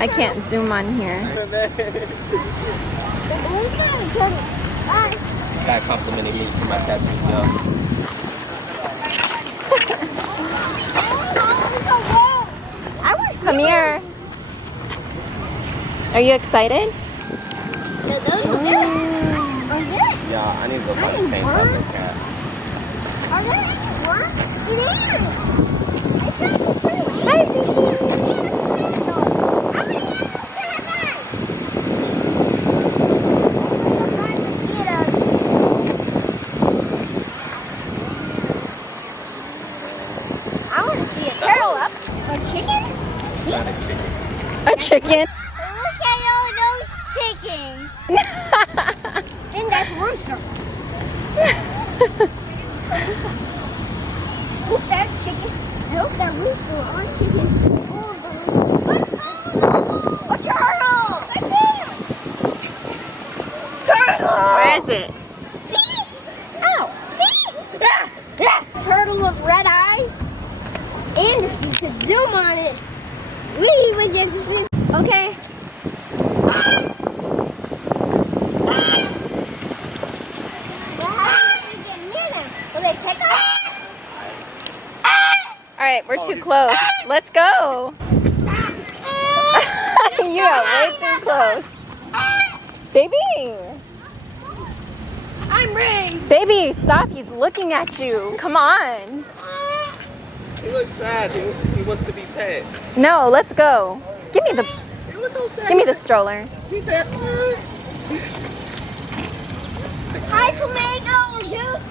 I can't zoom on here. Guy complimenting me for my tattoo, yo. Come here. Are you excited? Yeah, I need to go find a tank top and cat. Are there any worms? Hi, I want to see a turtle up. Or chicken? It's not a chicken. a chicken. Look at all those chickens. And that's rooster. Look that chicken. I hope that rooster on chicken. A turtle! Where is it? See? Ow! See? Turtle with red eyes. And if you could zoom on it, we would get to see. Okay. All right, we're too close. Let's go. You are way too close. Baby. I'm ready. Baby, stop. He's looking at you. Come on. He looks sad. He wants to be pet. No, let's go. Give me the He looks so sad. give me the stroller. He said, Hi, tomato juice.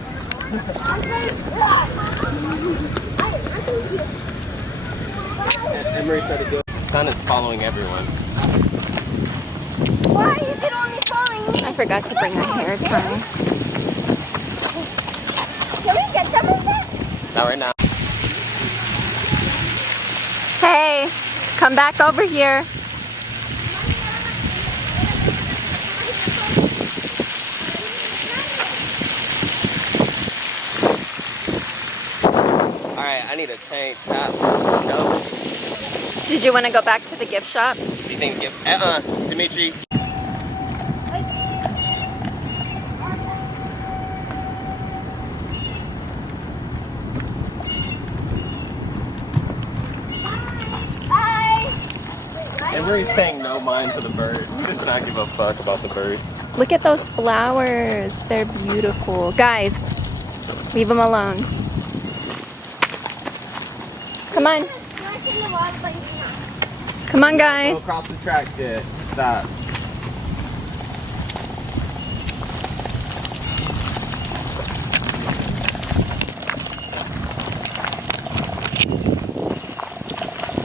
Emery said to go. Son is following everyone. Why is it only following me? I forgot to bring my hair tie. Can we get some of that? Not right now. Hey, come back over here. Alright, I need a tank top. No. Did you want to go back to the gift shop? Do you think Dimitri? Emery's paying no mind to the birds. He does not give a fuck about the birds. Look at those flowers. They're beautiful. Guys, leave them alone. Come on. Come on, guys. Go across the track, shit. Stop.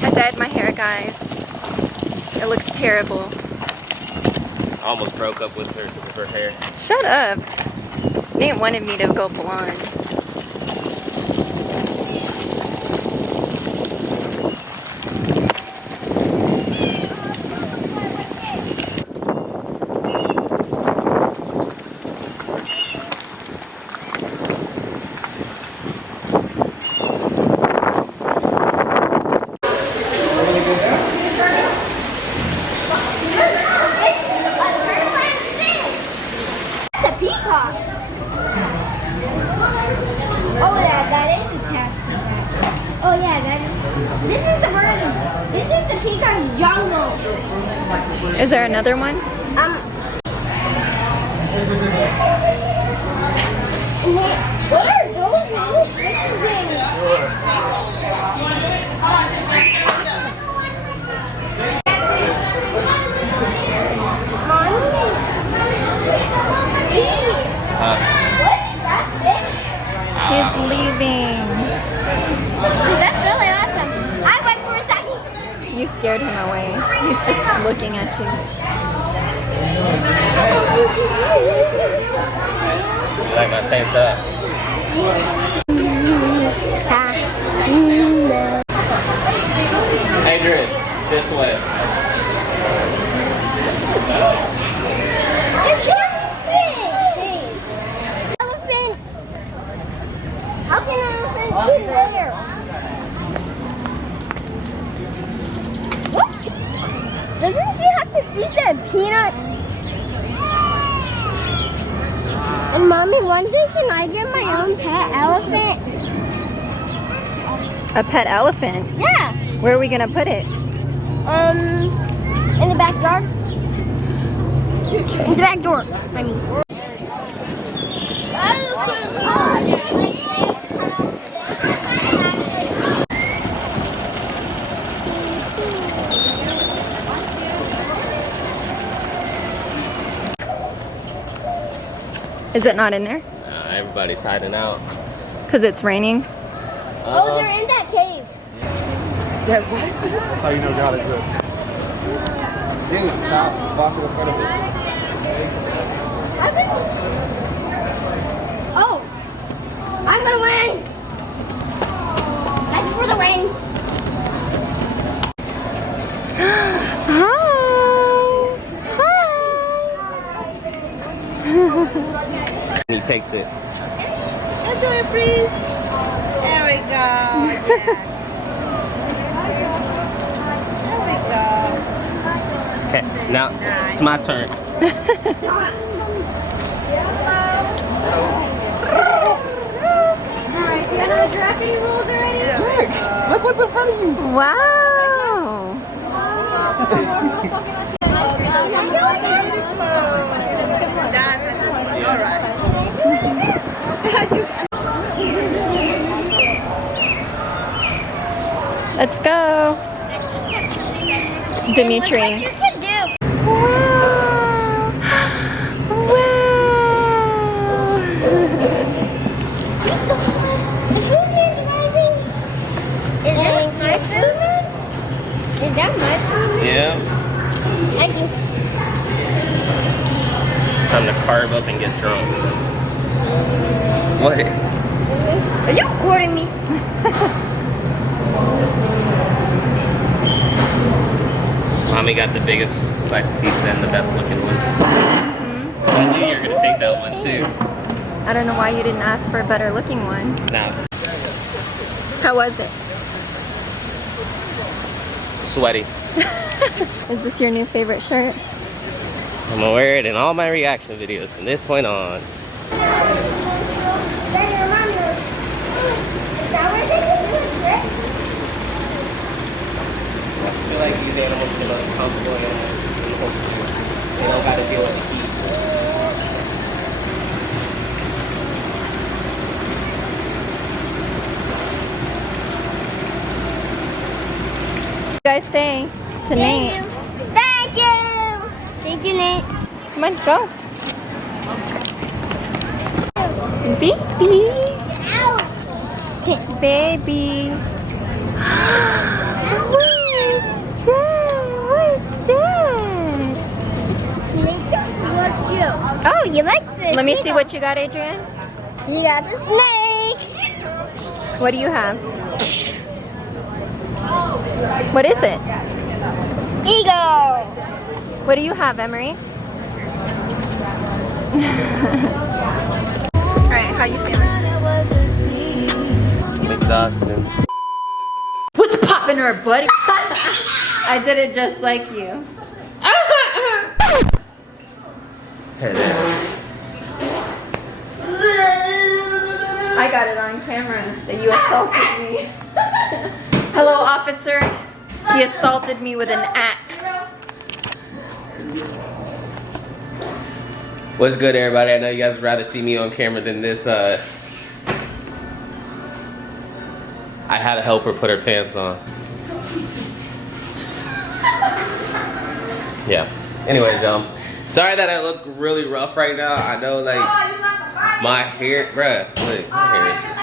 I dyed my hair, guys. It looks terrible. I almost broke up with her because of her hair. Shut up. Nate wanted me to go blonde. Is there another one? What are those little fish things? What is that fish? He's leaving. That's really awesome. I went for a second. You scared him away. He's just looking at you. You like my tank top? Adrian, this way. There's fish. Elephant. How can an elephant be there? Doesn't she have to feed them peanuts? And mommy, one day can I get my own pet elephant? A pet elephant? Yeah. Where are we gonna put it? In the backyard. In the back door. I mean. Is it not in there? Everybody's hiding out. Because it's raining? Oh, they're in that cave. Yeah, what? That's how you know God is good. Dude, stop walking in front of me. Oh, I'm gonna win. Thank you for the win. He takes it. Let's do it, please. There we go. There we go. Okay, now it's my turn. Alright, you know the drafting rules already? Look what's in front of you. Wow! Let's go. Dimitri. What you can do. Wow! Wow! It's so fun. The food man's arriving. Is that my food man? Is that my food man? Yeah. Thank you. Time to carve up and get drunk. What? Are you recording me? Mommy got the biggest slice of pizza and the best looking one. I knew you were gonna take that one too. I don't know why you didn't ask for a better looking one. Now it's How was it? sweaty. Is this your new favorite shirt? I'm gonna wear it in all my reaction videos from this point on. I feel like these animals are the most comfortable animals in the whole world. They don't gotta deal with the heat. You guys say to Nate. Thank you. Thank you, Nate. Come on, go. Baby. Ow. Baby. What is that? Snake is what you. Oh, you like this? Let me see what you got, Adrian. You got the snake. What do you have? What is it? Eagle. What do you have, Emery? Alright, how you feeling? I'm exhausted. What's poppin' her, buddy? I did it just like you. I got it on camera that you assaulted me. Hello, officer. He assaulted me with an axe. What's good, everybody? I know you guys would rather see me on camera than this. I had to help her put her pants on. Yeah. Anyways, y'all. Sorry that I look really rough right now. I know, like, my hair, bruh. Look, my hair is just.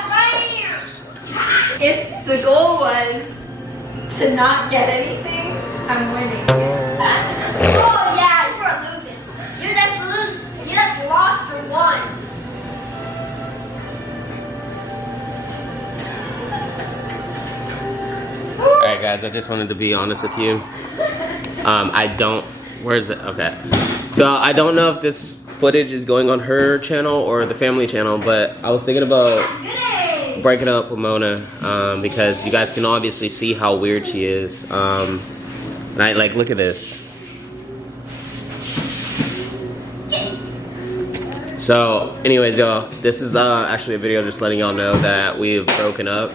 If the goal was to not get anything, I'm winning. Oh yeah, you're losing. You just lose. You just lost for one. Alright, guys, I just wanted to be honest with you. I don't. Where's it? Okay. So, I don't know if this footage is going on her channel or the family channel, but I was thinking about breaking up with Mona because you guys can obviously see how weird she is. And I like, look at this. So, anyways, y'all, this is actually a video just letting y'all know that we've broken up.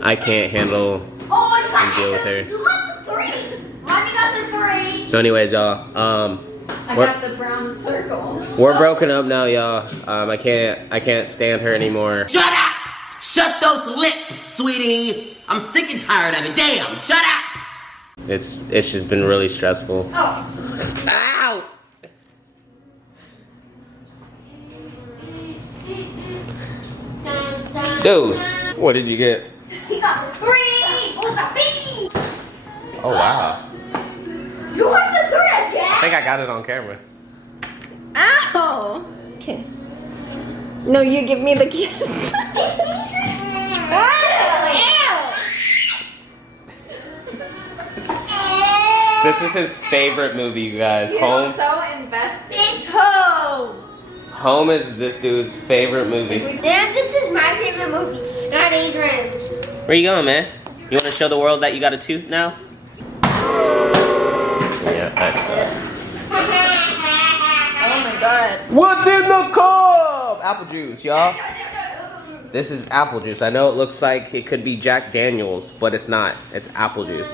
I can't handle and deal with her. You got the 3. Mommy got the 3. So, anyways, y'all, I got the brown circle. we're broken up now, y'all. I can't stand her anymore. Shut up! Shut those lips, sweetie! I'm sick and tired of it. Damn, shut up! It's just been really stressful. Oh. Ow! Dude, what did you get? He got the 3. What's a B? Oh wow. You got the 3 I again? think I got it on camera. Ow! Kiss. No, you give me the kiss. This is his favorite movie, you guys. You're Home. so invested. It's home. Home is this dude's favorite movie. And this is my favorite movie, not Adrian's. Where you going, man? You want to show the world that you got a tooth now? Yeah, I suck. Oh my god. What's in the cup? Apple juice, y'all. This is apple juice. I know it looks like it could be Jack Daniels, but it's not. It's apple juice.